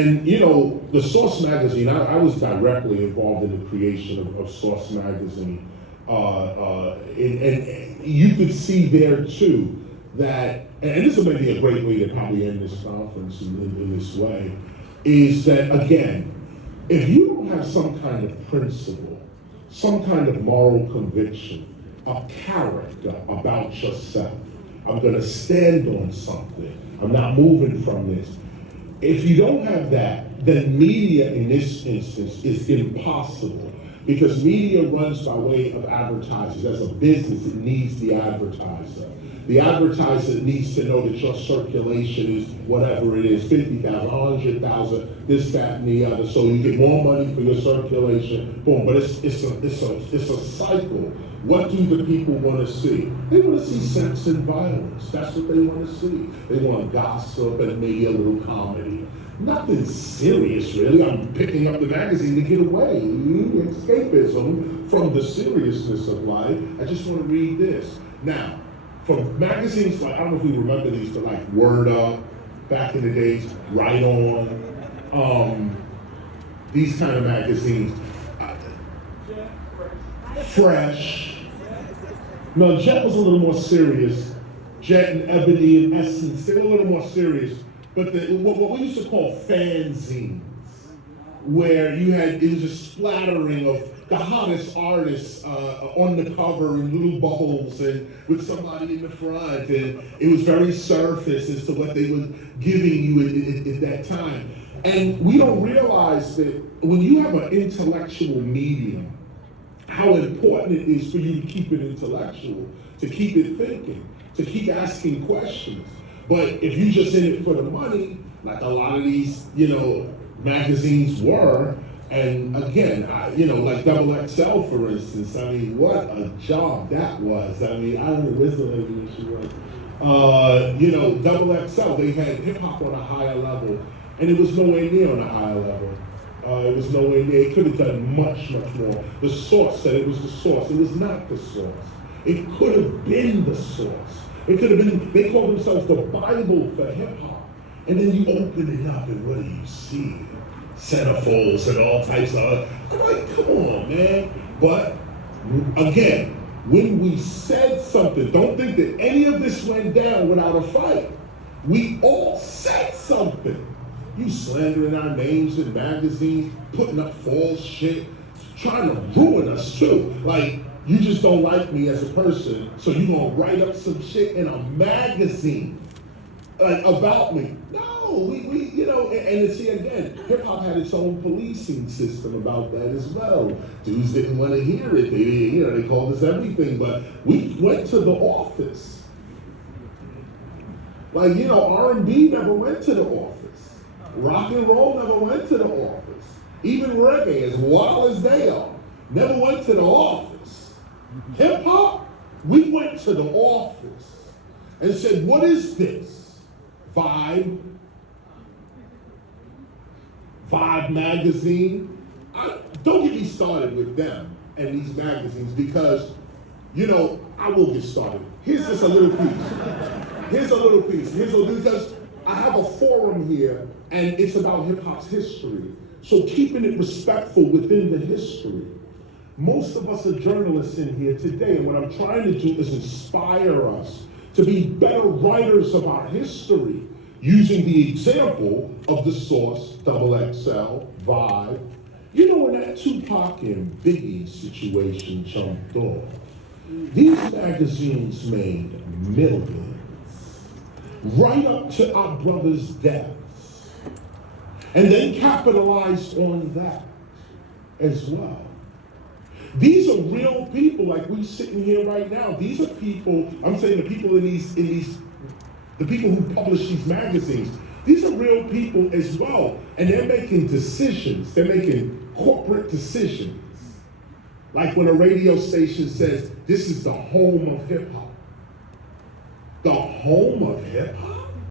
And you know, the SOUrCE magazine, I was directly involved in the creation of SOUrCE magazine. And you could see there too that, and this may be a great way to probably end this conference in this way, is that again, if you don't have some kind of principle, some kind of moral conviction, a character about yourself, I'm gonna stand on something, I'm not moving from this. If you don't have that, then media in this instance is impossible, because media runs by way of advertisers. As a business, it needs the advertiser. The advertiser needs to know that your circulation is whatever it is, 50,000, 100,000, this, that, and the other, so you get more money for your circulation, boom. But it's a cycle. What do the people want to see? They want to see sex and violence. That's what they want to see. They want gossip and maybe a little comedy. Nothing serious, really. I'm picking up the magazine to get away. Escapism from the seriousness of life. I just want to read this. Now, from magazines like, I don't know if you remember these, but like Word Up, back in the days, Right On, these kind of magazines. Fresh. No, Jet was a little more serious. Jet and Ebony and Essence, they were a little more serious. But what we used to call fanzines, where it was a splattering of the hottest artists on the cover in little bubbles and with somebody in the front, and it was very surface as to what they were giving you at that time. And we don't realize that when you have an intellectual medium, how important it is for you to keep it intellectual, to keep it thinking, to keep asking questions. But if you're just in it for the money, like a lot of these, magazines were, and again, like Double XL, for instance, I mean, what a job that was. I mean, I don't know where's the lady when she was. Double XL, they had hip hop on a higher level, and it was nowhere near on a higher level. It was nowhere near. It could have done much, much more. The SOUrCE said it was the SOUrCE. It was not the SOUrCE. It could have been the SOUrCE. It could have been, they called themselves the Bible for hip hop. And then you open it up and what do you see? Centerfolds and all types of, I'm like, come on, man. But again, when we said something, don't think that any of this went down without a fight. We all said something. You slandering our names in magazines, putting up false shit, trying to ruin us too. Like, you just don't like me as a person, so you gonna write up some shit in a magazine about me. No, we and see again, hip hop had its own policing system about that as well. Dudes didn't want to hear it. They called us everything, but we went to the office. Like, R&B never went to the office. Rock and roll never went to the office. Even reggae, as wild as they are, never went to the office. Hip hop, we went to the office and said, what is this? Vibe magazine. Don't get me started with them and these magazines because, I will get started. Here's just a little piece. Because I have a forum here and it's about hip hop's history. So keeping it respectful within the history. Most of us are journalists in here today, and what I'm trying to do is inspire us to be better writers of our history, using the example of the SOUrCE, Double XL, Vibe. When that Tupac and Biggie situation jumped off, these magazines made millions, right up to our brother's deaths, and then capitalized on that as well. These are real people, like we sitting here right now. These are people, I'm saying the people the people who publish these magazines, these are real people as well. And they're making decisions. They're making corporate decisions. Like when a radio station says, this is the home of hip hop. The home of hip hop?